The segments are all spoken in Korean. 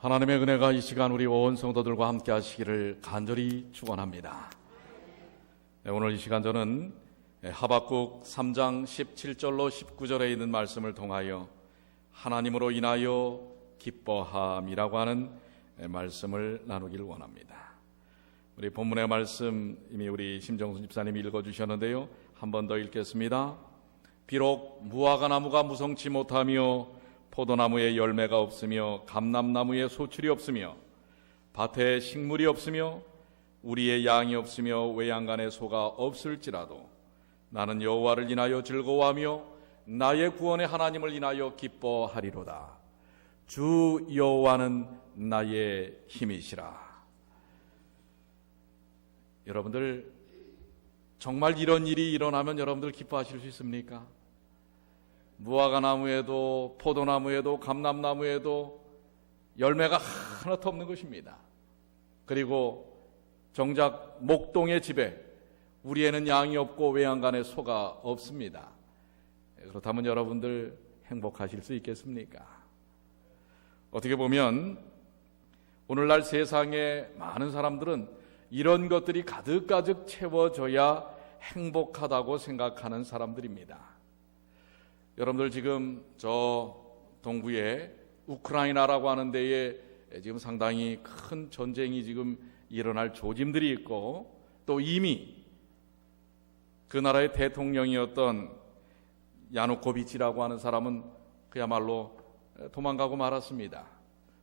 하나님의 은혜가 이 시간 우리 온 성도들과 함께 하시기를 간절히 축원합니다. 오늘 이 시간 저는 하박국 3장 17절로 19절에 있는 말씀을 통하여 하나님으로 인하여 기뻐함이라고 하는 말씀을 나누기를 원합니다. 우리 본문의 말씀 이미 우리 심정순 집사님이 읽어주셨는데요. 한 번 더 읽겠습니다. 비록 무화과 나무가 무성치 못하며 포도나무에 열매가 없으며 감람나무에 소출이 없으며 밭에 식물이 없으며 우리의 양이 없으며 외양간에 소가 없을지라도 나는 여호와를 인하여 즐거워하며 나의 구원의 하나님을 인하여 기뻐하리로다. 주 여호와는 나의 힘이시라. 여러분들 정말 이런 일이 일어나면 여러분들 기뻐하실 수 있습니까? 무화과 나무에도 포도나무에도 감람나무에도 열매가 하나도 없는 것입니다. 그리고 정작 목동의 집에 우리에는 양이 없고 외양간에 소가 없습니다. 그렇다면 여러분들 행복하실 수 있겠습니까? 어떻게 보면 오늘날 세상에 많은 사람들은 이런 것들이 가득가득 채워져야 행복하다고 생각하는 사람들입니다. 여러분들 지금 저 동부에 우크라이나라고 하는 데에 지금 상당히 큰 전쟁이 지금 일어날 조짐들이 있고 또 이미 그 나라의 대통령이었던 야누코비치라고 하는 사람은 그야말로 도망가고 말았습니다.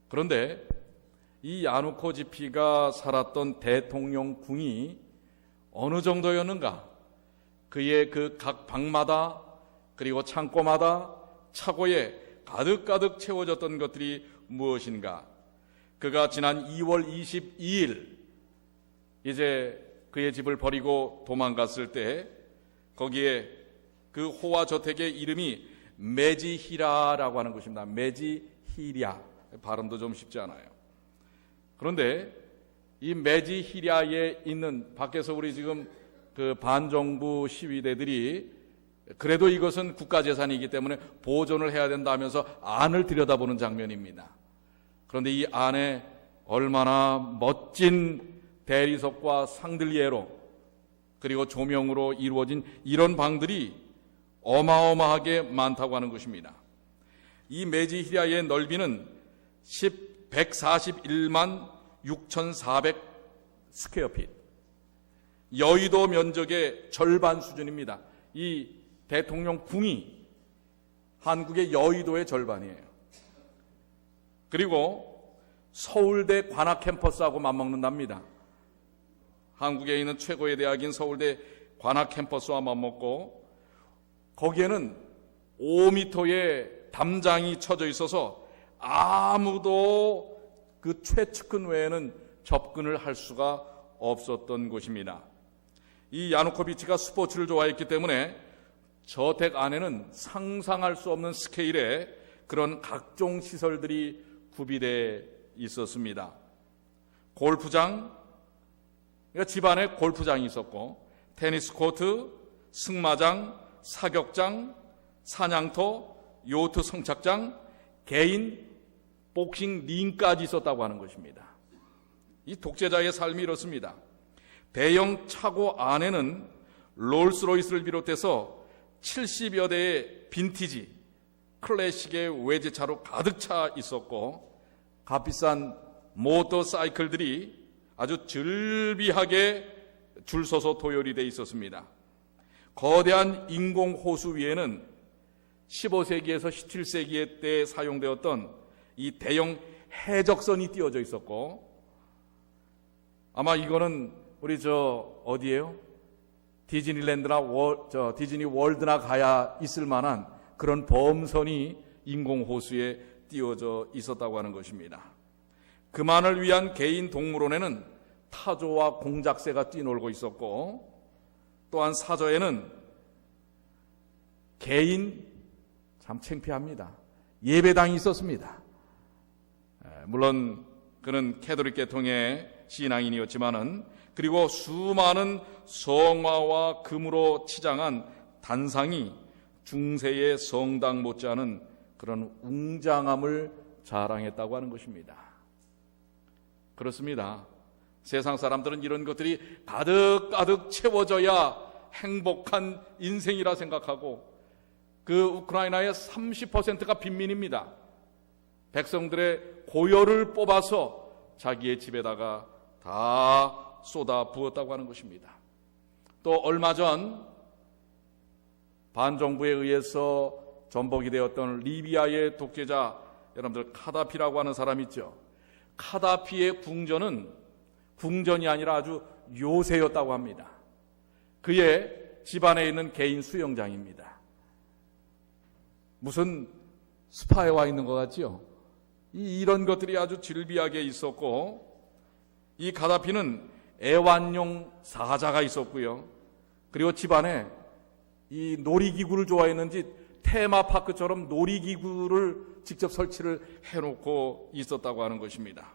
그런데 이 야누코비치가 살았던 대통령궁이 어느 정도였는가? 그의 그 각 방마다 그리고 창고마다 차고에 가득가득 채워졌던 것들이 무엇인가? 그가 지난 2월 22일 이제 그의 집을 버리고 도망갔을 때 거기에 그 호화 저택의 이름이 메지히라라고 하는 곳입니다. 메지히랴. 발음도 좀 쉽지 않아요. 그런데 이 메지히랴에 있는 밖에서 우리 지금 그 반정부 시위대들이 그래도 이것은 국가재산이기 때문에 보존을 해야 된다 하면서 안을 들여다보는 장면입니다. 그런데 이 안에 얼마나 멋진 대리석과 상들예로 그리고 조명으로 이루어진 이런 방들이 어마어마하게 많다고 하는 것입니다. 이 메지히랴의 넓이는 141만 6,400 스퀘어핏, 여의도 면적의 절반 수준입니다. 이 대통령 궁이 한국의 여의도의 절반이에요. 그리고 서울대 관악 캠퍼스하고 맞먹는답니다. 한국에 있는 최고의 대학인 서울대 관악 캠퍼스와 맞먹고 거기에는 5m의 담장이 쳐져 있어서 아무도 그 최측근 외에는 접근을 할 수가 없었던 곳입니다. 이 야누코비치가 스포츠를 좋아했기 때문에 저택 안에는 상상할 수 없는 스케일의 그런 각종 시설들이 구비되어 있었습니다. 골프장, 그러니까 집안에 골프장이 있었고 테니스 코트, 승마장, 사격장, 사냥터, 요트 성착장, 개인 복싱 링까지 있었다고 하는 것입니다. 이 독재자의 삶이 이렇습니다. 대형 차고 안에는 롤스로이스를 비롯해서 70여 대의 빈티지, 클래식의 외제차로 가득 차 있었고 값비싼 모터사이클들이 아주 즐비하게 줄 서서 도열이 돼 있었습니다. 거대한 인공호수 위에는 15세기에서 17세기 때 사용되었던 이 대형 해적선이 띄워져 있었고 아마 이거는 우리 어디예요? 디즈니랜드나 디즈니 월드나 가야 있을 만한 그런 범선이 인공호수에 띄워져 있었다고 하는 것입니다. 그만을 위한 개인 동물원에는 타조와 공작새가 뛰놀고 있었고 또한 사저에는 개인, 참 창피합니다, 예배당이 있었습니다. 물론 그는 캐톨릭 계통의 신앙인이었지만은 그리고 수많은 성화와 금으로 치장한 단상이 중세의 성당 못지않은 그런 웅장함을 자랑했다고 하는 것입니다. 그렇습니다. 세상 사람들은 이런 것들이 가득가득 채워져야 행복한 인생이라 생각하고, 그 우크라이나의 30%가 빈민입니다. 백성들의 고열을 뽑아서 자기의 집에다가 다 쏟아 부었다고 하는 것입니다. 또 얼마 전 반정부에 의해서 전복이 되었던 리비아의 독재자, 여러분들 카다피라고 하는 사람 있죠. 카다피의 궁전은 궁전이 아니라 아주 요새였다고 합니다. 그의 집안에 있는 개인 수영장입니다. 무슨 스파에 와 있는 것 같지요? 이런 것들이 아주 질비하게 있었고, 이 카다피는 애완용 사자가 있었고요. 그리고 집안에 이 놀이기구를 좋아했는지 테마파크처럼 놀이기구를 직접 설치를 해놓고 있었다고 하는 것입니다.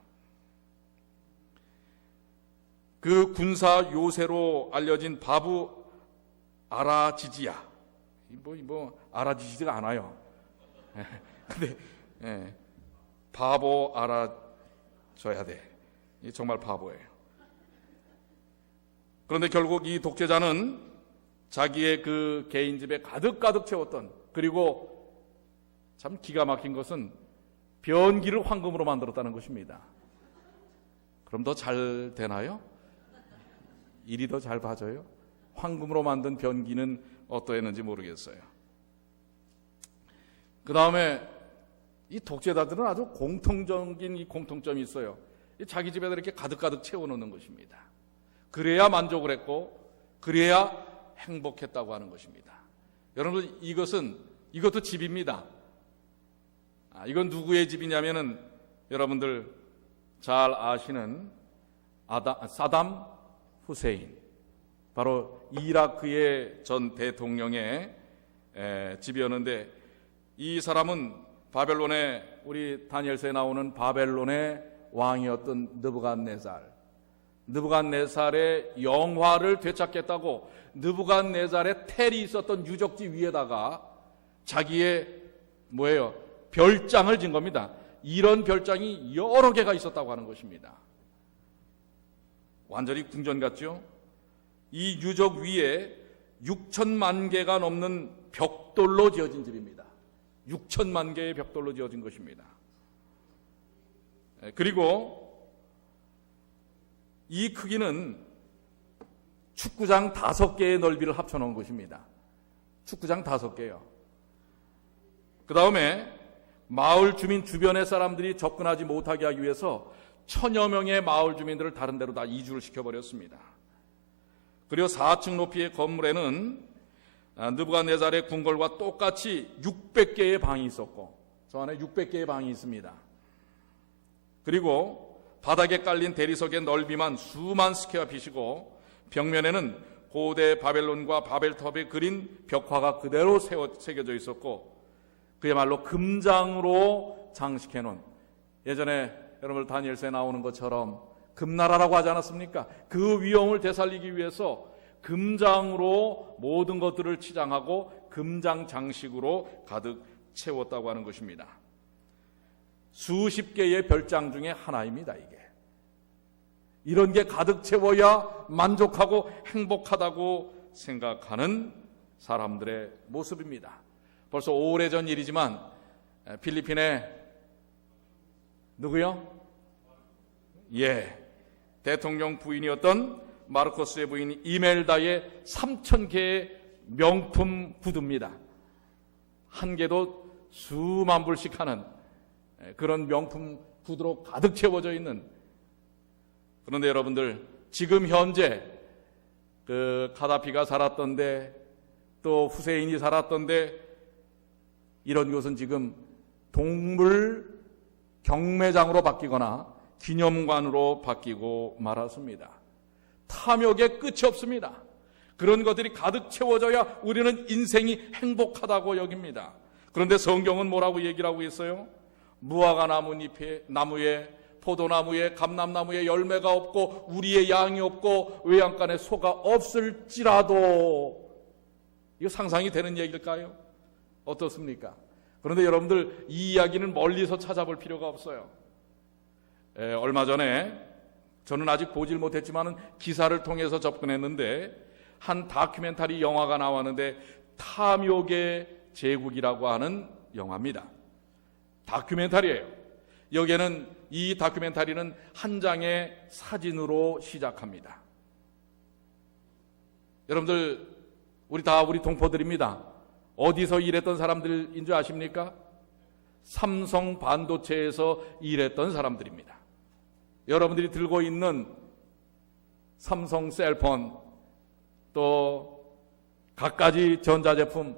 그 군사 요새로 알려진 바부 아라지지야, 알아지지가 않아요. 근데 바보 알아줘야 돼. 정말 바보예요. 그런데 결국 이 독재자는 자기의 그 개인 집에 가득가득 채웠던, 그리고 참 기가 막힌 것은 변기를 황금으로 만들었다는 것입니다. 그럼 더 잘 되나요? 일이 더 잘 봐져요? 황금으로 만든 변기는 어떠했는지 모르겠어요. 그 다음에 이 독재자들은 아주 공통적인 이 공통점이 있어요. 자기 집에다 이렇게 가득가득 채워놓는 것입니다. 그래야 만족을 했고, 그래야 행복했다고 하는 것입니다. 여러분, 이것도 집입니다. 이건 누구의 집이냐면은 여러분들 잘 아시는 사담 후세인, 바로 이라크의 전 대통령의 집이었는데, 이 사람은 바벨론의, 우리 다니엘서에 나오는 바벨론의 왕이었던 느부갓네살의 영화를 되찾겠다고 느부갓네살의 텔이 있었던 유적지 위에다가 자기의 별장을 진 겁니다. 이런 별장이 여러 개가 있었다고 하는 것입니다. 완전히 궁전 같죠? 이 유적 위에 6천만 개가 넘는 벽돌로 지어진 집입니다. 6천만 개의 벽돌로 지어진 것입니다. 그리고 이 크기는 축구장 5개의 넓이를 합쳐놓은 것입니다. 축구장 5개요. 그 다음에 마을 주민 주변의 사람들이 접근하지 못하게 하기 위해서 1000여 명의 마을 주민들을 다른 데로 다 이주를 시켜버렸습니다. 그리고 4층 높이의 건물에는 느부갓네살의 궁궐과 똑같이 600개의 방이 있었고, 저 안에 600개의 방이 있습니다. 그리고 바닥에 깔린 대리석의 넓이만 수만 스퀘어 핏이고, 벽면에는 고대 바벨론과 바벨탑에 그린 벽화가 그대로 새겨져 있었고, 그야말로 금장으로 장식해 놓은, 예전에 여러분 다니엘서에 나오는 것처럼 금나라라고 하지 않았습니까? 그 위엄을 되살리기 위해서 금장으로 모든 것들을 치장하고 금장 장식으로 가득 채웠다고 하는 것입니다. 수십 개의 별장 중에 하나입니다. 이런 게 가득 채워야 만족하고 행복하다고 생각하는 사람들의 모습입니다. 벌써 오래전 일이지만 필리핀에 누구요? 대통령 부인이었던 마르코스의 부인 이멜다의 3000개의 명품 구두입니다. 한 개도 수만 불씩 하는 그런 명품 구두로 가득 채워져 있는. 그런데 여러분들, 지금 현재 그 카다피가 살았던데, 또 후세인이 살았던데, 이런 곳은 지금 동물 경매장으로 바뀌거나 기념관으로 바뀌고 말았습니다. 탐욕의 끝이 없습니다. 그런 것들이 가득 채워져야 우리는 인생이 행복하다고 여깁니다. 그런데 성경은 뭐라고 얘기를 하고 있어요? 무화과 나무에 포도나무에 감람나무에 열매가 없고 우리의 양이 없고 외양간에 소가 없을지라도, 이거 상상이 되는 얘기일까요? 어떻습니까? 그런데 여러분들, 이 이야기는 멀리서 찾아볼 필요가 없어요. 얼마 전에 저는 아직 보질 못했지만 기사를 통해서 접근했는데 한 다큐멘터리 영화가 나왔는데 탐욕의 제국이라고 하는 영화입니다. 다큐멘터리예요. 여기에는 이 다큐멘터리는 한 장의 사진으로 시작합니다. 여러분들 우리 동포들입니다. 어디서 일했던 사람들인 줄 아십니까? 삼성 반도체에서 일했던 사람들입니다. 여러분들이 들고 있는 삼성 셀폰 또 갖가지 전자제품,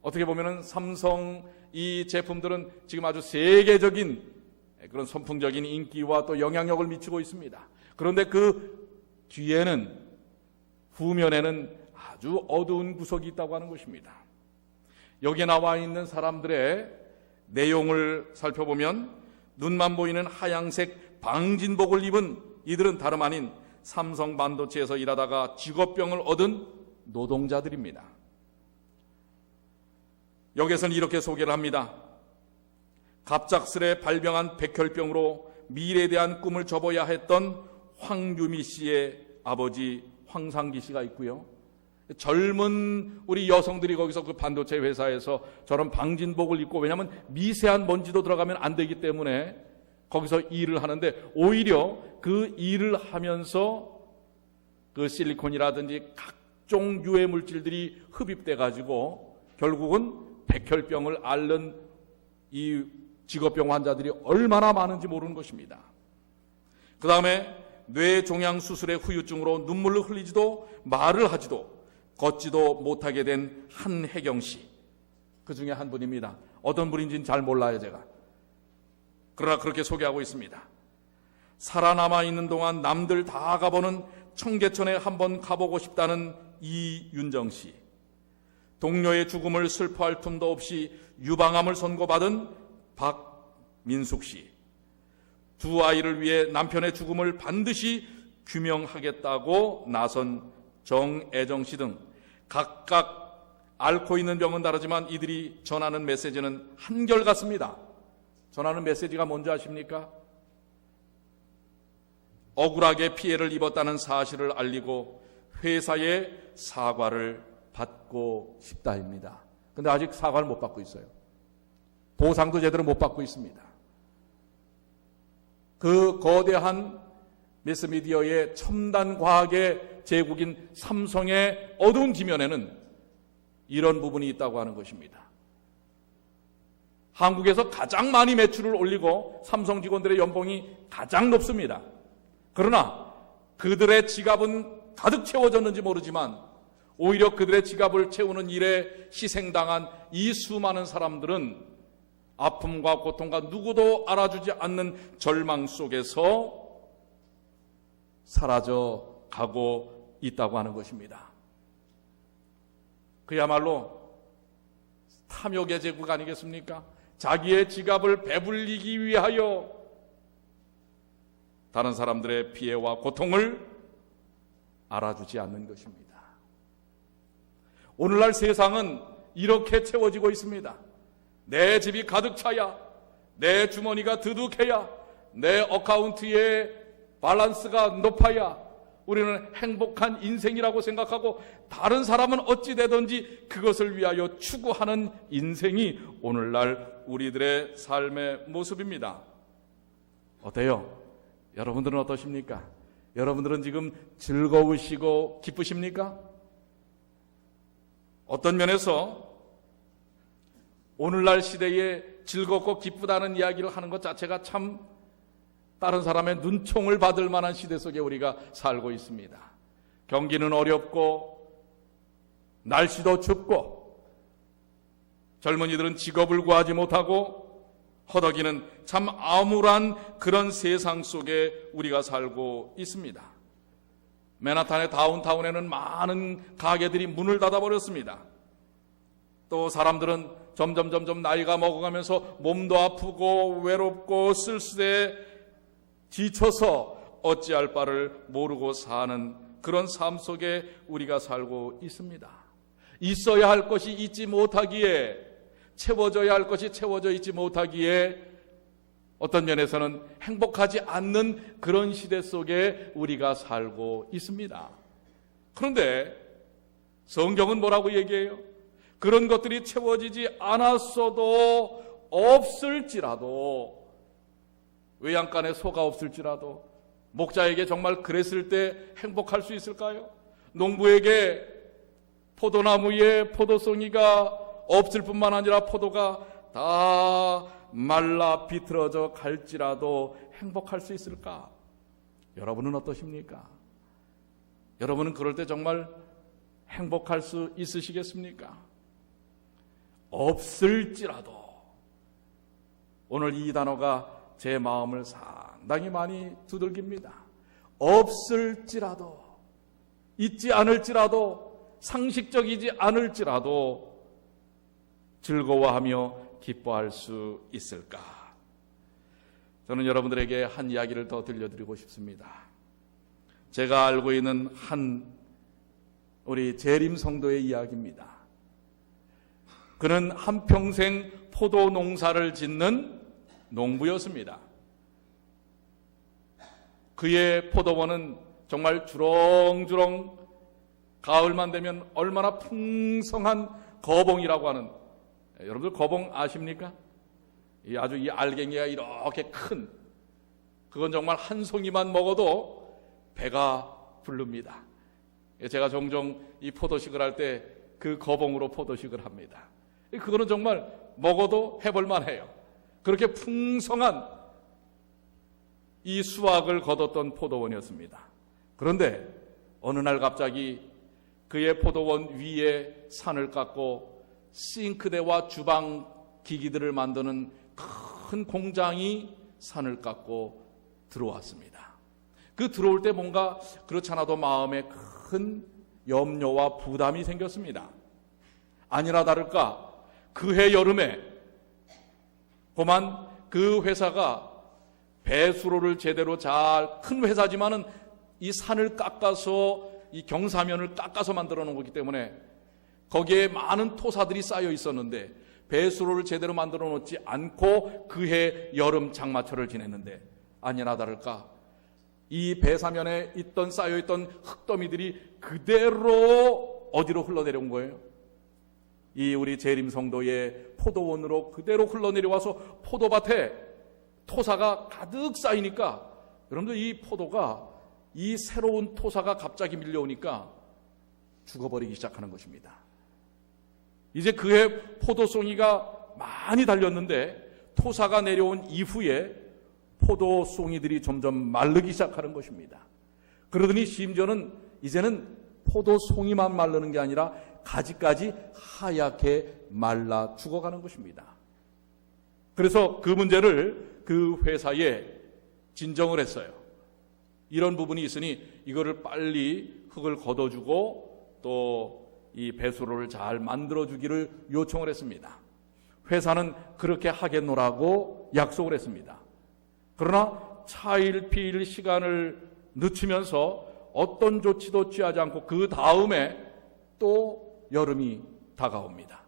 어떻게 보면은 삼성 이 제품들은 지금 아주 세계적인 그런 선풍적인 인기와 또 영향력을 미치고 있습니다. 그런데 그 뒤에는, 후면에는 아주 어두운 구석이 있다고 하는 것입니다. 여기에 나와 있는 사람들의 내용을 살펴보면 눈만 보이는 하양색 방진복을 입은 이들은 다름 아닌 삼성 반도체에서 일하다가 직업병을 얻은 노동자들입니다. 여기에서는 이렇게 소개를 합니다. 갑작스레 발병한 백혈병으로 미래에 대한 꿈을 접어야 했던 황유미 씨의 아버지 황상기 씨가 있고요. 젊은 우리 여성들이 거기서 그 반도체 회사에서 저런 방진복을 입고, 왜냐하면 미세한 먼지도 들어가면 안 되기 때문에 거기서 일을 하는데, 오히려 그 일을 하면서 그 실리콘이라든지 각종 유해 물질들이 흡입돼 가지고 결국은 백혈병을 앓는 이 직업병 환자들이 얼마나 많은지 모르는 것입니다. 그 다음에 뇌종양 수술의 후유증으로 눈물을 흘리지도 말을 하지도 걷지도 못하게 된 한혜경 씨, 그 중에 한 분입니다. 어떤 분인지는 잘 몰라요 제가. 그러나 그렇게 소개하고 있습니다. 살아남아 있는 동안 남들 다 가보는 청계천에 한번 가보고 싶다는 이윤정 씨, 동료의 죽음을 슬퍼할 틈도 없이 유방암을 선고받은 박민숙 씨, 두 아이를 위해 남편의 죽음을 반드시 규명하겠다고 나선 정애정 씨 등 각각 앓고 있는 병은 다르지만 이들이 전하는 메시지는 한결같습니다. 전하는 메시지가 뭔지 아십니까? 억울하게 피해를 입었다는 사실을 알리고 회사의 사과를 받고 싶다입니다. 그런데 아직 사과를 못 받고 있어요. 보상도 제대로 못 받고 있습니다. 그 거대한 매스미디어의 첨단 과학의 제국인 삼성의 어두운 뒷면에는 이런 부분이 있다고 하는 것입니다. 한국에서 가장 많이 매출을 올리고 삼성 직원들의 연봉이 가장 높습니다. 그러나 그들의 지갑은 가득 채워졌는지 모르지만 오히려 그들의 지갑을 채우는 일에 희생당한 이 수많은 사람들은 아픔과 고통과 누구도 알아주지 않는 절망 속에서 사라져 가고 있다고 하는 것입니다. 그야말로 탐욕의 제국 아니겠습니까? 자기의 지갑을 배불리기 위하여 다른 사람들의 피해와 고통을 알아주지 않는 것입니다. 오늘날 세상은 이렇게 채워지고 있습니다. 내 집이 가득 차야, 내 주머니가 두둑해야, 내 어카운트에 밸런스가 높아야 우리는 행복한 인생이라고 생각하고 다른 사람은 어찌 되든지 그것을 위하여 추구하는 인생이 오늘날 우리들의 삶의 모습입니다. 어때요? 여러분들은 어떠십니까? 여러분들은 지금 즐거우시고 기쁘십니까? 어떤 면에서 오늘날 시대에 즐겁고 기쁘다는 이야기를 하는 것 자체가 참 다른 사람의 눈총을 받을 만한 시대 속에 우리가 살고 있습니다. 경기는 어렵고 날씨도 춥고 젊은이들은 직업을 구하지 못하고 허덕이는 참 암울한 그런 세상 속에 우리가 살고 있습니다. 맨하탄의 다운타운에는 많은 가게들이 문을 닫아버렸습니다. 또 사람들은 점점 나이가 먹어가면서 몸도 아프고 외롭고 쓸쓸해 지쳐서 어찌할 바를 모르고 사는 그런 삶 속에 우리가 살고 있습니다. 있어야 할 것이 있지 못하기에, 채워져야 할 것이 채워져 있지 못하기에 어떤 면에서는 행복하지 않는 그런 시대 속에 우리가 살고 있습니다. 그런데 성경은 뭐라고 얘기해요? 그런 것들이 채워지지 않았어도 없을지라도, 외양간에 소가 없을지라도, 목자에게 정말 그랬을 때 행복할 수 있을까요? 농부에게 포도나무에 포도송이가 없을 뿐만 아니라 포도가 다 말라 비틀어져 갈지라도 행복할 수 있을까? 여러분은 어떠십니까? 여러분은 그럴 때 정말 행복할 수 있으시겠습니까? 없을지라도, 오늘 이 단어가 제 마음을 상당히 많이 두들깁니다. 없을지라도, 있지 않을지라도, 상식적이지 않을지라도 즐거워하며 기뻐할 수 있을까? 저는 여러분들에게 한 이야기를 더 들려드리고 싶습니다. 제가 알고 있는 한 우리 재림 성도의 이야기입니다. 그는 한평생 포도 농사를 짓는 농부였습니다. 그의 포도원은 정말 주렁주렁 가을만 되면 얼마나 풍성한 거봉이라고 하는, 여러분들 거봉 아십니까? 아주 이 알갱이가 이렇게 큰, 그건 정말 한 송이만 먹어도 배가 부릅니다. 제가 종종 이 포도식을 할 때 그 거봉으로 포도식을 합니다. 그거는 정말 먹어도 해볼만 해요. 그렇게 풍성한 이 수확을 거뒀던 포도원이었습니다. 그런데 어느 날 갑자기 그의 포도원 위에 산을 깎고 싱크대와 주방 기기들을 만드는 큰 공장이 산을 깎고 들어왔습니다. 그 들어올 때 뭔가 그렇지 않아도 마음에 큰 염려와 부담이 생겼습니다. 아니나 다를까 그해 여름에 그만 그 회사가 배수로를 제대로 잘, 큰 회사지만은 이 산을 깎아서, 이 경사면을 깎아서 만들어 놓은 거기 때문에 거기에 많은 토사들이 쌓여 있었는데 배수로를 제대로 만들어 놓지 않고 그해 여름 장마철을 지냈는데, 아니나 다를까 이 배사면에 있던 쌓여있던 흙더미들이 그대로 어디로 흘러내려온 거예요? 이 우리 재림 성도의 포도원으로 그대로 흘러내려와서 포도밭에 토사가 가득 쌓이니까, 여러분들 이 포도가, 이 새로운 토사가 갑자기 밀려오니까 죽어버리기 시작하는 것입니다. 이제 그해 포도송이가 많이 달렸는데 토사가 내려온 이후에 포도송이들이 점점 마르기 시작하는 것입니다. 그러더니 심지어는 이제는 포도송이만 마르는 게 아니라 가지까지 하얗게 말라 죽어가는 것입니다. 그래서 그 문제를 그 회사에 진정을 했어요. 이런 부분이 있으니 이거를 빨리 흙을 걷어주고 또 이 배수로를 잘 만들어주기를 요청을 했습니다. 회사는 그렇게 하겠노라고 약속을 했습니다. 그러나 차일피일 시간을 늦추면서 어떤 조치도 취하지 않고 그 다음에 또 여름이 다가옵니다.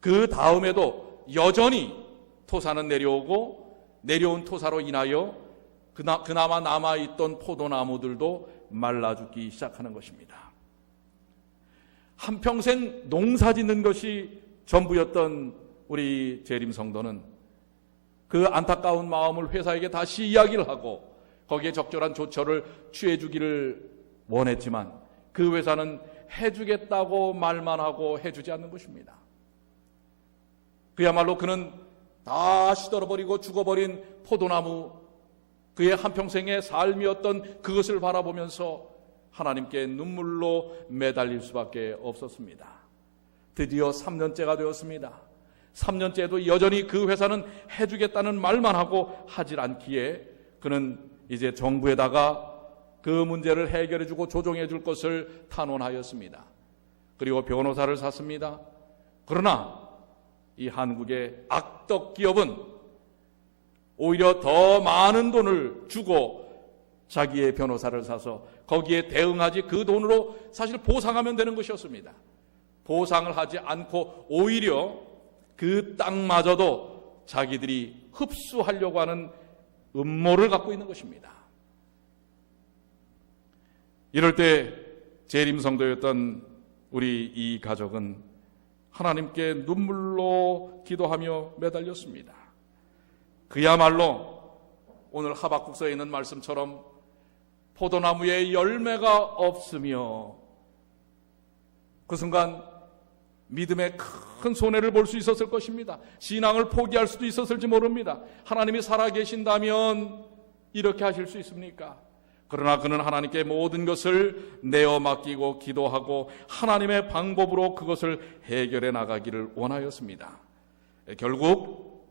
그 다음에도 여전히 토사는 내려오고, 내려온 토사로 인하여 그나마 남아있던 포도나무들도 말라 죽기 시작하는 것입니다. 한평생 농사 짓는 것이 전부였던 우리 재림 성도는 그 안타까운 마음을 회사에게 다시 이야기를 하고 거기에 적절한 조처를 취해 주기를 원했지만 그 회사는 해주겠다고 말만 하고 해주지 않는 것입니다. 그야말로 그는 다 시들어버리고 죽어버린 포도나무, 그의 한평생의 삶이었던 그것을 바라보면서 하나님께 눈물로 매달릴 수밖에 없었습니다. 드디어 3년째가 되었습니다. 3년째에도 여전히 그 회사는 해주겠다는 말만 하고 하질 않기에 그는 이제 정부에다가 그 문제를 해결해주고 조정해줄 것을 탄원하였습니다. 그리고 변호사를 샀습니다. 그러나 이 한국의 악덕 기업은 오히려 더 많은 돈을 주고 자기의 변호사를 사서 거기에 대응하지, 그 돈으로 사실 보상하면 되는 것이었습니다. 보상을 하지 않고 오히려 그 땅마저도 자기들이 흡수하려고 하는 음모를 갖고 있는 것입니다. 이럴 때 재림 성도였던 우리 이 가족은 하나님께 눈물로 기도하며 매달렸습니다. 그야말로 오늘 하박국서에 있는 말씀처럼 포도나무에 열매가 없으며 그 순간 믿음의 큰 손해를 볼 수 있었을 것입니다. 신앙을 포기할 수도 있었을지 모릅니다. 하나님이 살아계신다면 이렇게 하실 수 있습니까? 그러나 그는 하나님께 모든 것을 내어 맡기고 기도하고 하나님의 방법으로 그것을 해결해 나가기를 원하였습니다. 결국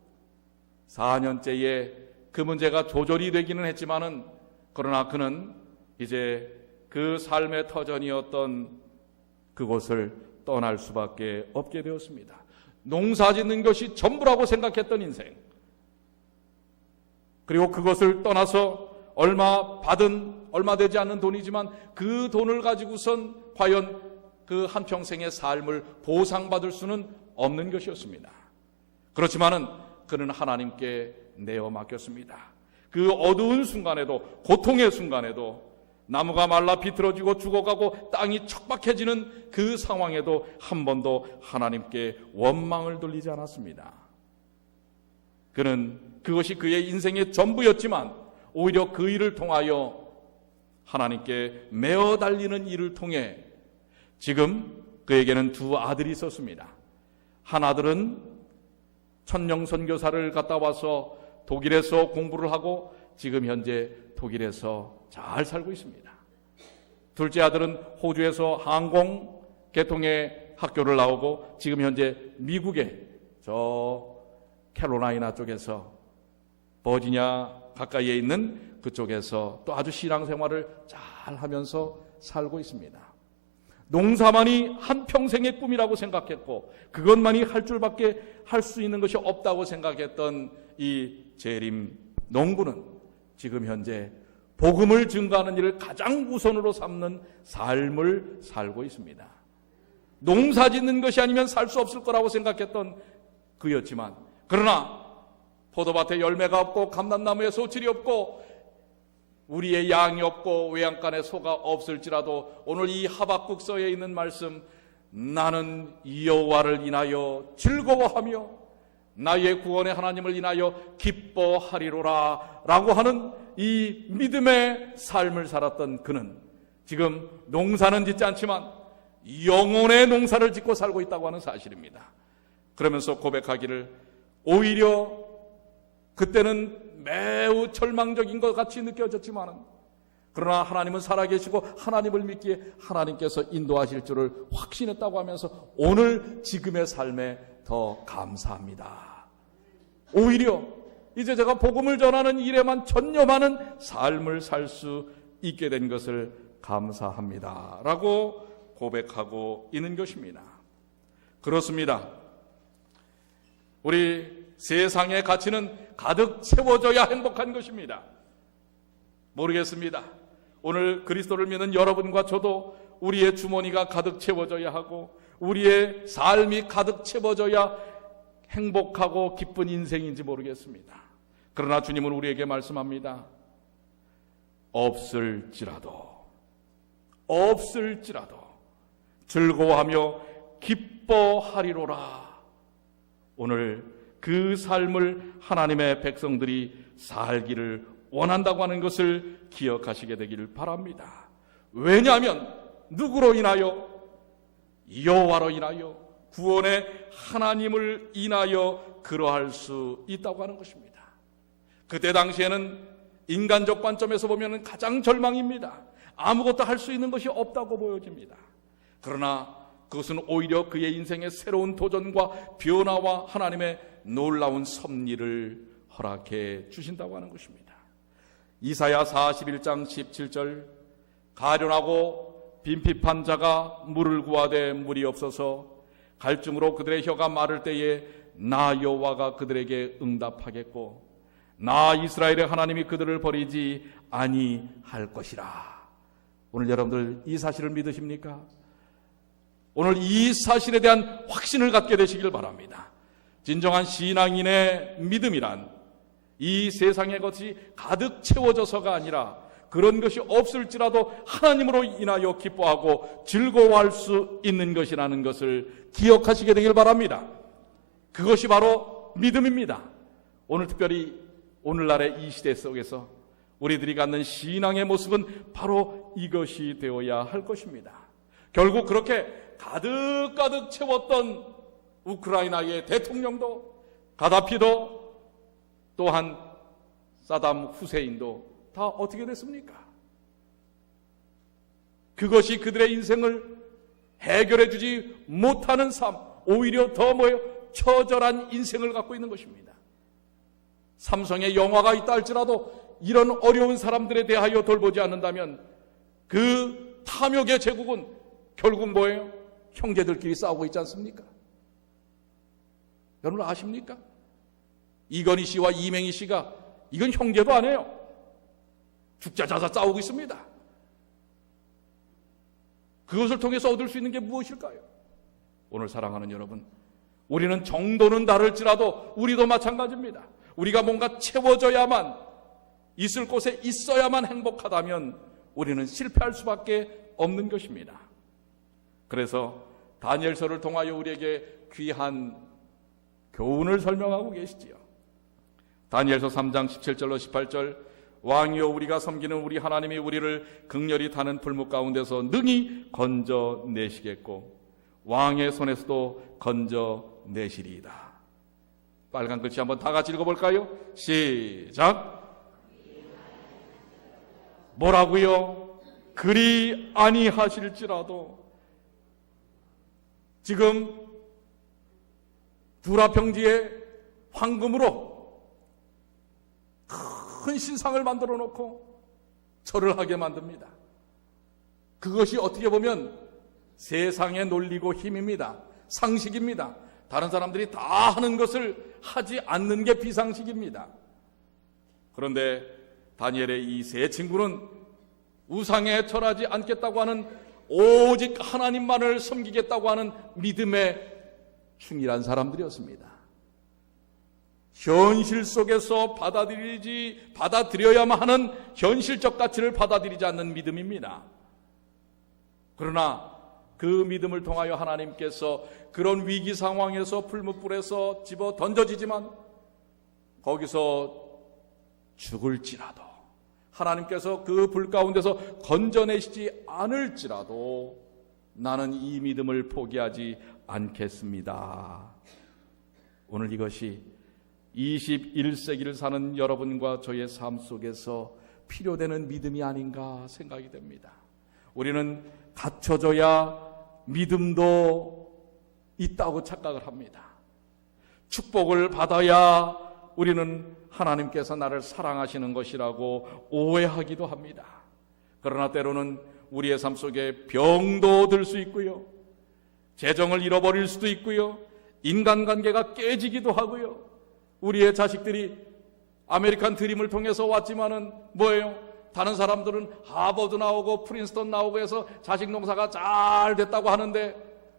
4년째에 그 문제가 조절이 되기는 했지만은 그러나 그는 이제 그 삶의 터전이었던 그곳을 떠날 수밖에 없게 되었습니다. 농사 짓는 것이 전부라고 생각했던 인생, 그리고 그것을 떠나서 얼마 되지 않는 돈이지만 그 돈을 가지고선 과연 그 한평생의 삶을 보상받을 수는 없는 것이었습니다. 그렇지만은 그는 하나님께 내어 맡겼습니다. 그 어두운 순간에도, 고통의 순간에도, 나무가 말라 비틀어지고 죽어가고 땅이 척박해지는 그 상황에도 한 번도 하나님께 원망을 돌리지 않았습니다. 그는 그것이 그의 인생의 전부였지만 오히려 그 일을 통하여 하나님께 매어 달리는 일을 통해 지금 그에게는 두 아들이 있었습니다. 한 아들은 천령 선교사를 갔다 와서 독일에서 공부를 하고 지금 현재 독일에서 잘 살고 있습니다. 둘째 아들은 호주에서 항공 계통의 학교를 나오고 지금 현재 미국의 저 캐롤라이나 쪽에서 버지니아 가까이에 있는 그쪽에서 또 아주 신앙생활을 잘 하면서 살고 있습니다. 농사만이 한평생의 꿈이라고 생각했고 그것만이 할 줄밖에 할 수 있는 것이 없다고 생각했던 이 재림 농부는 지금 현재 복음을 증거하는 일을 가장 우선으로 삼는 삶을 살고 있습니다. 농사 짓는 것이 아니면 살 수 없을 거라고 생각했던 그였지만, 그러나 포도밭에 열매가 없고 감람나무에 소출이 없고 우리의 양이 없고 외양간에 소가 없을지라도 오늘 이 하박국서에 있는 말씀, 나는 여호와를 인하여 즐거워하며 나의 구원의 하나님을 인하여 기뻐하리로라 라고 하는 이 믿음의 삶을 살았던 그는 지금 농사는 짓지 않지만 영혼의 농사를 짓고 살고 있다고 하는 사실입니다. 그러면서 고백하기를, 오히려 그때는 매우 절망적인 것 같이 느껴졌지만 그러나 하나님은 살아계시고 하나님을 믿기에 하나님께서 인도하실 줄을 확신했다고 하면서 오늘 지금의 삶에 더 감사합니다. 오히려 이제 제가 복음을 전하는 일에만 전념하는 삶을 살 수 있게 된 것을 감사합니다 라고 고백하고 있는 것입니다. 그렇습니다. 우리 세상의 가치는 가득 채워져야 행복한 것입니다. 모르겠습니다. 오늘 그리스도를 믿는 여러분과 저도 우리의 주머니가 가득 채워져야 하고 우리의 삶이 가득 채워져야 행복하고 기쁜 인생인지 모르겠습니다. 그러나 주님은 우리에게 말씀합니다. 없을지라도 즐거워하며 기뻐하리로라. 오늘 그 삶을 하나님의 백성들이 살기를 원한다고 하는 것을 기억하시게 되기를 바랍니다. 왜냐하면 누구로 인하여? 여호와로 인하여, 구원의 하나님을 인하여 그러할 수 있다고 하는 것입니다. 그때 당시에는 인간적 관점에서 보면 가장 절망입니다. 아무것도 할 수 있는 것이 없다고 보여집니다. 그러나 그것은 오히려 그의 인생의 새로운 도전과 변화와 하나님의 놀라운 섭리를 허락해 주신다고 하는 것입니다. 이사야 41장 17절, 가련하고 빈핍한 자가 물을 구하되 물이 없어서 갈증으로 그들의 혀가 마를 때에 나 여호와가 그들에게 응답하겠고 나 이스라엘의 하나님이 그들을 버리지 아니할 것이라. 오늘 여러분들 이 사실을 믿으십니까? 오늘 이 사실에 대한 확신을 갖게 되시길 바랍니다. 진정한 신앙인의 믿음이란 이 세상의 것이 가득 채워져서가 아니라 그런 것이 없을지라도 하나님으로 인하여 기뻐하고 즐거워할 수 있는 것이라는 것을 기억하시게 되길 바랍니다. 그것이 바로 믿음입니다. 오늘 특별히 오늘날의 이 시대 속에서 우리들이 갖는 신앙의 모습은 바로 이것이 되어야 할 것입니다. 결국 그렇게 가득가득 채웠던 우크라이나의 대통령도, 가다피도, 또한 사담 후세인도 다 어떻게 됐습니까? 그것이 그들의 인생을 해결해 주지 못하는 삶, 오히려 더 처절한 인생을 갖고 있는 것입니다. 삼성의 영화가 있다 할지라도 이런 어려운 사람들에 대하여 돌보지 않는다면 그 탐욕의 제국은 결국 뭐예요? 형제들끼리 싸우고 있지 않습니까? 여러분 아십니까? 이건희 씨와 이맹희 씨가 이건 형제도 아니에요. 죽자자자 싸우고 있습니다. 그것을 통해서 얻을 수 있는 게 무엇일까요? 오늘 사랑하는 여러분, 우리는 정도는 다를지라도 우리도 마찬가지입니다. 우리가 뭔가 채워져야만, 있을 곳에 있어야만 행복하다면 우리는 실패할 수밖에 없는 것입니다. 그래서 다니엘서를 통하여 우리에게 귀한 교훈을 설명하고 계시지요. 다니엘서 3장 17절로 18절, 왕이여 우리가 섬기는 우리 하나님이 우리를 극렬히 타는 불목 가운데서 능히 건져내시겠고 왕의 손에서도 건져내시리이다. 빨간 글씨 한번 다 같이 읽어볼까요? 시작. 뭐라고요? 그리 아니하실지라도. 지금 두라평지에 황금으로 큰 신상을 만들어 놓고 절을 하게 만듭니다. 그것이 어떻게 보면 세상의 논리고 힘입니다. 상식입니다. 다른 사람들이 다 하는 것을 하지 않는 게 비상식입니다. 그런데 다니엘의 이 세 친구는 우상에 절하지 않겠다고 하는, 오직 하나님만을 섬기겠다고 하는 믿음의 충실한 사람들이었습니다. 현실 속에서 받아들여야만 하는 현실적 가치를 받아들이지 않는 믿음입니다. 그러나 그 믿음을 통하여 하나님께서 그런 위기 상황에서 풀무불에서 집어 던져지지만 거기서 죽을지라도 하나님께서 그 불 가운데서 건져내시지 않을지라도 나는 이 믿음을 포기하지 않겠습니다. 오늘 이것이 21세기를 사는 여러분과 저의 삶 속에서 필요되는 믿음이 아닌가 생각이 됩니다. 우리는 갖춰져야 믿음도 있다고 착각을 합니다. 축복을 받아야 우리는 하나님께서 나를 사랑하시는 것이라고 오해하기도 합니다. 그러나 때로는 우리의 삶 속에 병도 들 수 있고요, 재정을 잃어버릴 수도 있고요, 인간관계가 깨지기도 하고요, 우리의 자식들이 아메리칸 드림을 통해서 왔지만은 뭐예요? 다른 사람들은 하버드 나오고 프린스턴 나오고 해서 자식 농사가 잘 됐다고 하는데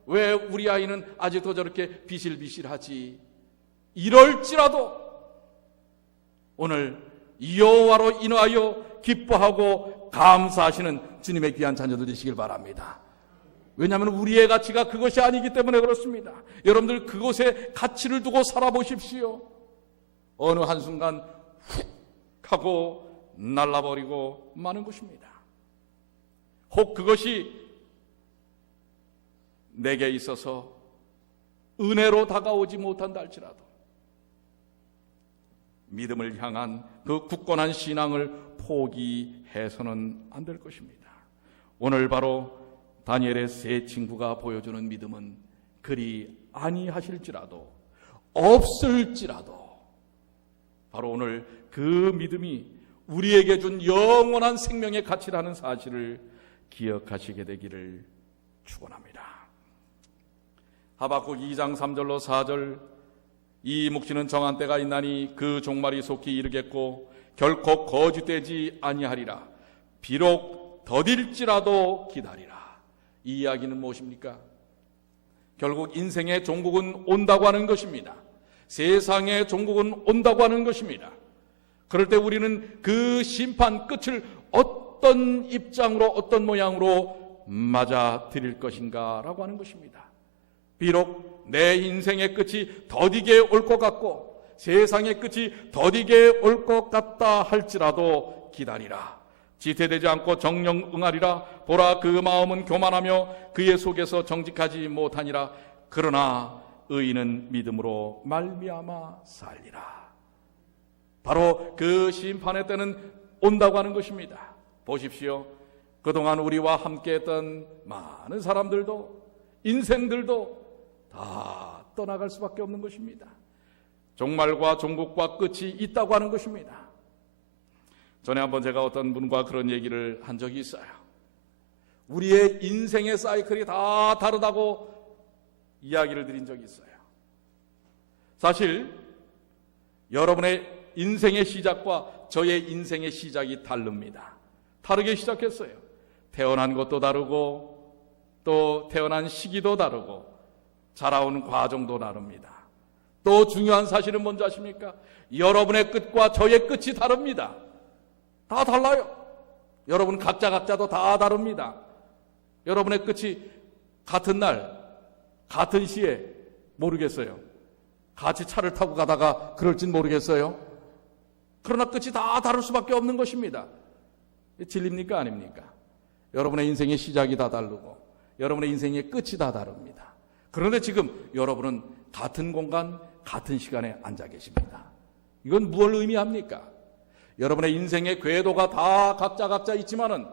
왜 우리 아이는 아직도 저렇게 비실비실하지? 이럴지라도 오늘 여호와로 인하여 기뻐하고 감사하시는 주님의 귀한 자녀들 되시길 바랍니다. 왜냐하면 우리의 가치가 그것이 아니기 때문에 그렇습니다. 여러분들 그것에 가치를 두고 살아보십시오. 어느 한순간 훅 하고 날라버리고 마는 것입니다. 혹 그것이 내게 있어서 은혜로 다가오지 못한다 할지라도 믿음을 향한 그 굳건한 신앙을 포기해서는 안 될 것입니다. 오늘 바로 다니엘의 세 친구가 보여주는 믿음은 그리 아니하실지라도 없을지라도 바로 오늘 그 믿음이 우리에게 준 영원한 생명의 가치라는 사실을 기억하시게 되기를 축원합니다. 하박국 2장 3절로 4절, 이 묵시는 정한 때가 있나니 그 종말이 속히 이르겠고 결코 거짓되지 아니하리라. 비록 더딜지라도 기다리라. 이 이야기는 무엇입니까? 결국 인생의 종국은 온다고 하는 것입니다. 세상의 종국은 온다고 하는 것입니다. 그럴 때 우리는 그 심판 끝을 어떤 입장으로, 어떤 모양으로 맞아 드릴 것인가 라고 하는 것입니다. 비록 내 인생의 끝이 더디게 올 것 같고 세상의 끝이 더디게 올 것 같다 할지라도 기다리라. 지체되지 않고 정령 응하리라. 보라, 그 마음은 교만하며 그의 속에서 정직하지 못하니라. 그러나 의인은 믿음으로 말미암아 살리라. 바로 그 심판의 때는 온다고 하는 것입니다. 보십시오. 그동안 우리와 함께했던 많은 사람들도, 인생들도 다 떠나갈 수밖에 없는 것입니다. 종말과 종국과 끝이 있다고 하는 것입니다. 전에 한번 제가 어떤 분과 그런 얘기를 한 적이 있어요. 우리의 인생의 사이클이 다 다르다고 이야기를 드린 적이 있어요. 사실 여러분의 인생의 시작과 저의 인생의 시작이 다릅니다. 다르게 시작했어요. 태어난 것도 다르고 또 태어난 시기도 다르고 자라온 과정도 다릅니다. 또 중요한 사실은 뭔지 아십니까? 여러분의 끝과 저의 끝이 다릅니다. 다 달라요. 여러분 각자도 다 다릅니다. 여러분의 끝이 같은 날, 같은 시에 모르겠어요. 같이 차를 타고 가다가 그럴진 모르겠어요. 그러나 끝이 다 다를 수밖에 없는 것입니다. 진리입니까? 아닙니까? 여러분의 인생의 시작이 다 다르고 여러분의 인생의 끝이 다 다릅니다. 그런데 지금 여러분은 같은 공간, 같은 시간에 앉아 계십니다. 이건 무엇을 의미합니까? 여러분의 인생의 궤도가 다 각자 있지만은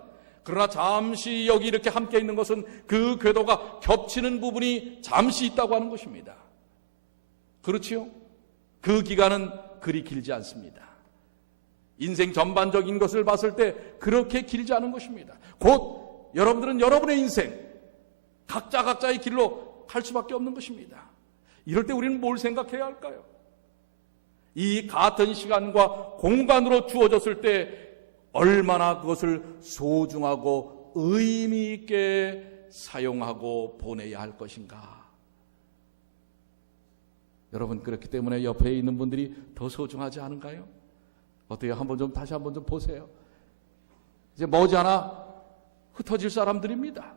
그러나 잠시 여기 이렇게 함께 있는 것은 그 궤도가 겹치는 부분이 잠시 있다고 하는 것입니다. 그렇지요? 그 기간은 그리 길지 않습니다. 인생 전반적인 것을 봤을 때 그렇게 길지 않은 것입니다. 곧 여러분들은 여러분의 인생 각자의 길로 갈 수밖에 없는 것입니다. 이럴 때 우리는 뭘 생각해야 할까요? 이 같은 시간과 공간으로 주어졌을 때 얼마나 그것을 소중하고 의미 있게 사용하고 보내야 할 것인가. 여러분, 그렇기 때문에 옆에 있는 분들이 더 소중하지 않은가요? 어때요? 다시 한번 좀 보세요. 이제 머지않아 흩어질 사람들입니다.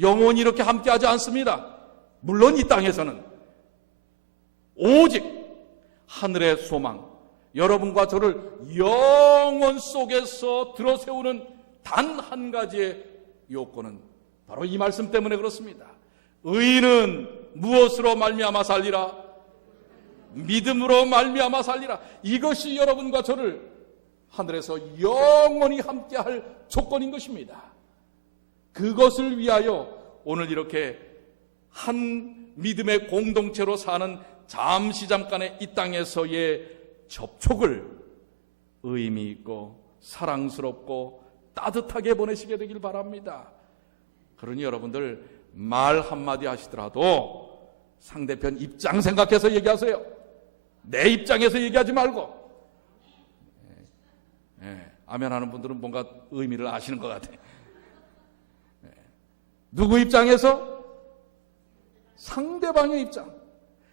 영원히 이렇게 함께하지 않습니다. 물론 이 땅에서는 오직 하늘의 소망, 여러분과 저를 영원 속에서 들어세우는 단 한 가지의 요건은 바로 이 말씀 때문에 그렇습니다. 의인은 무엇으로 말미암아 살리라? 믿음으로 말미암아 살리라. 이것이 여러분과 저를 하늘에서 영원히 함께할 조건인 것입니다. 그것을 위하여 오늘 이렇게 한 믿음의 공동체로 사는 잠깐의 이 땅에서의 접촉을 의미 있고 사랑스럽고 따뜻하게 보내시게 되길 바랍니다. 그러니 여러분들 말 한마디 하시더라도 상대편 입장 생각해서 얘기하세요. 내 입장에서 얘기하지 말고. 아멘 하는 분들은 뭔가 의미를 아시는 것 같아요. 누구 입장에서? 상대방의 입장.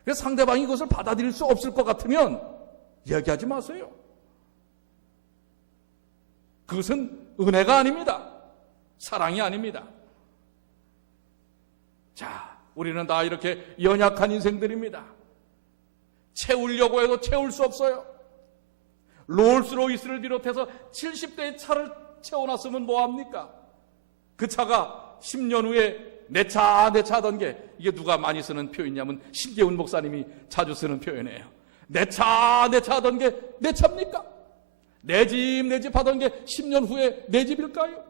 그래서 상대방이 그것을 받아들일 수 없을 것 같으면 이야기하지 마세요. 그것은 은혜가 아닙니다. 사랑이 아닙니다. 자, 우리는 다 이렇게 연약한 인생들입니다. 채우려고 해도 채울 수 없어요. 롤스로이스를 비롯해서 70대의 차를 채워놨으면 뭐합니까? 그 차가 10년 후에 내 차 하던 게, 이게 누가 많이 쓰는 표현이냐면 신재훈 목사님이 자주 쓰는 표현이에요. 내 차 하던 게 내 차입니까? 내 집 하던 게 10년 후에 내 집일까요?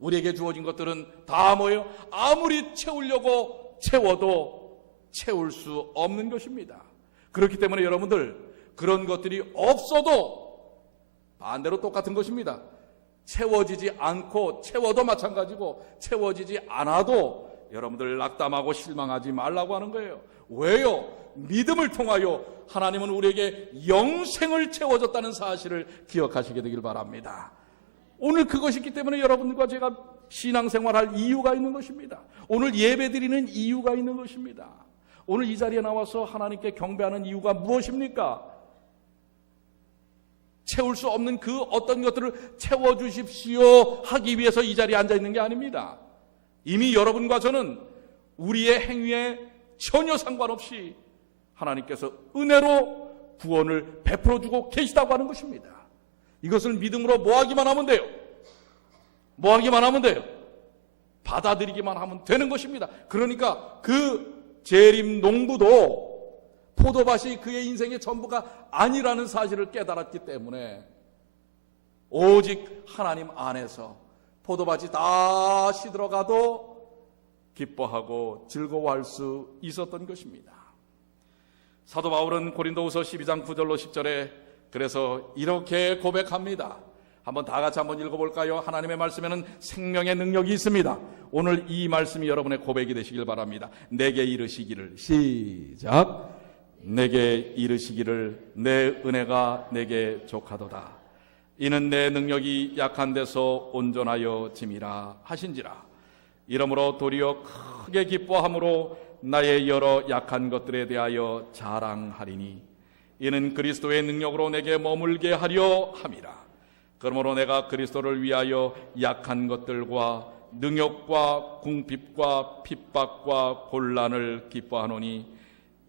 우리에게 주어진 것들은 다 뭐예요? 아무리 채우려고 채워도 채울 수 없는 것입니다. 그렇기 때문에 여러분들, 그런 것들이 없어도 반대로 똑같은 것입니다. 채워지지 않고 채워도 마찬가지고 채워지지 않아도 여러분들 낙담하고 실망하지 말라고 하는 거예요. 왜요? 믿음을 통하여 하나님은 우리에게 영생을 채워줬다는 사실을 기억하시게 되길 바랍니다. 오늘 그것이 있기 때문에 여러분과 제가 신앙생활할 이유가 있는 것입니다. 오늘 예배드리는 이유가 있는 것입니다. 오늘 이 자리에 나와서 하나님께 경배하는 이유가 무엇입니까? 채울 수 없는 그 어떤 것들을 채워주십시오 하기 위해서 이 자리에 앉아있는 게 아닙니다. 이미 여러분과 저는 우리의 행위에 전혀 상관없이 하나님께서 은혜로 구원을 베풀어주고 계시다고 하는 것입니다. 이것을 믿음으로 뭐하기만 하면 돼요? 뭐하기만 하면 돼요? 받아들이기만 하면 되는 것입니다. 그러니까 그 재림 농부도 포도밭이 그의 인생의 전부가 아니라는 사실을 깨달았기 때문에 오직 하나님 안에서 포도밭이 다 시들어가도 기뻐하고 즐거워할 수 있었던 것입니다. 사도 바울은 고린도후서 12장 9절로 10절에 그래서 이렇게 고백합니다. 한번 다 같이 한번 읽어볼까요? 하나님의 말씀에는 생명의 능력이 있습니다. 오늘 이 말씀이 여러분의 고백이 되시길 바랍니다. 내게 이르시기를, 시작. 내게 이르시기를 내 은혜가 내게 족하도다. 이는 내 능력이 약한 데서 온전하여 짐이라 하신지라. 이러므로 도리어 크게 기뻐함으로 나의 여러 약한 것들에 대하여 자랑하리니 이는 그리스도의 능력으로 내게 머물게 하려 함이라. 그러므로 내가 그리스도를 위하여 약한 것들과 능욕과 궁핍과 핍박과 곤란을 기뻐하노니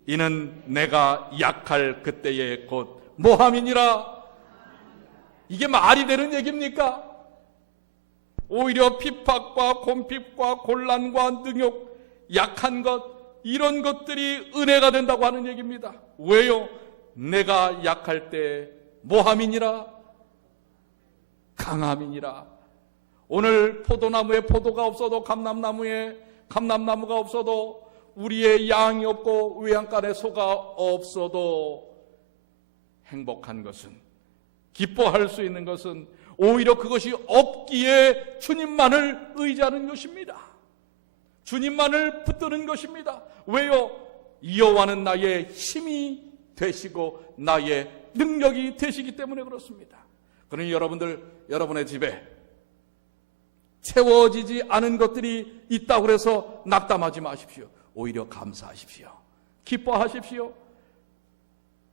이는 내가 약할 그때에 곧 모함이니라. 이게 말이 되는 얘기입니까? 오히려 핍박과 곤핍과 곤란과 능욕, 약한 것, 이런 것들이 은혜가 된다고 하는 얘기입니다. 왜요? 내가 약할 때 모함이니라, 강함이니라. 오늘 포도나무에 포도가 없어도 감람나무에 감람나무가 없어도 우리의 양이 없고 외양간에 소가 없어도 행복한 것은, 기뻐할 수 있는 것은 오히려 그것이 없기에 주님만을 의지하는 것입니다. 주님만을 붙드는 것입니다. 왜요? 여호와는 나의 힘이 되시고 나의 능력이 되시기 때문에 그렇습니다. 그러니 여러분의 집에 채워지지 않은 것들이 있다고 해서 낙담하지 마십시오. 오히려 감사하십시오. 기뻐하십시오.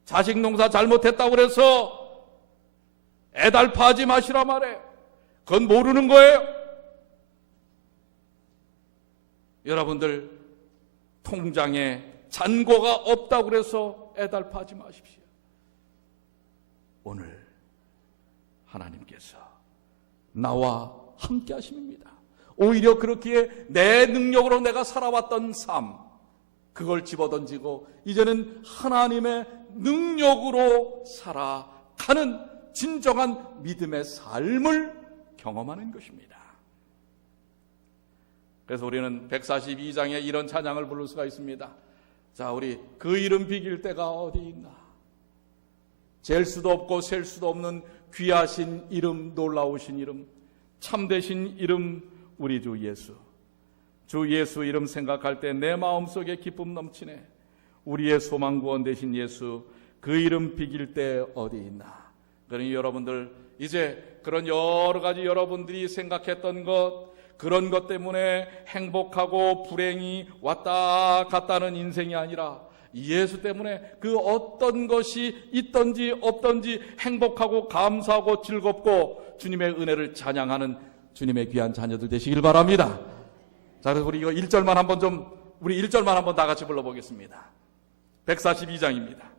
자식 농사 잘못했다고 해서 애달파하지 마시라 말해. 그건 모르는 거예요. 여러분들 통장에 잔고가 없다고 해서 애달파하지 마십시오. 오늘 하나님께서 나와 함께 하십니다. 오히려 그렇기에 내 능력으로 내가 살아왔던 삶, 그걸 집어던지고 이제는 하나님의 능력으로 살아가는 진정한 믿음의 삶을 경험하는 것입니다. 그래서 우리는 142장에 이런 찬양을 부를 수가 있습니다. 자, 우리 그 이름 비길 때가 어디 있나? 잴 수도 없고 셀 수도 없는 귀하신 이름, 놀라우신 이름, 참되신 이름, 우리 주 예수. 주 예수 이름 생각할 때 내 마음속에 기쁨 넘치네. 우리의 소망 구원 되신 예수, 그 이름 비길 때 어디 있나? 그러니 여러분들 이제 그런 여러 가지 여러분들이 생각했던 것, 그런 것 때문에 행복하고 불행이 왔다 갔다는 인생이 아니라 예수 때문에 그 어떤 것이 있든지 없든지 행복하고 감사하고 즐겁고 주님의 은혜를 찬양하는 주님의 귀한 자녀들 되시길 바랍니다. 자, 그래서 우리 이거 1절만 한번 다 같이 불러보겠습니다. 142장입니다.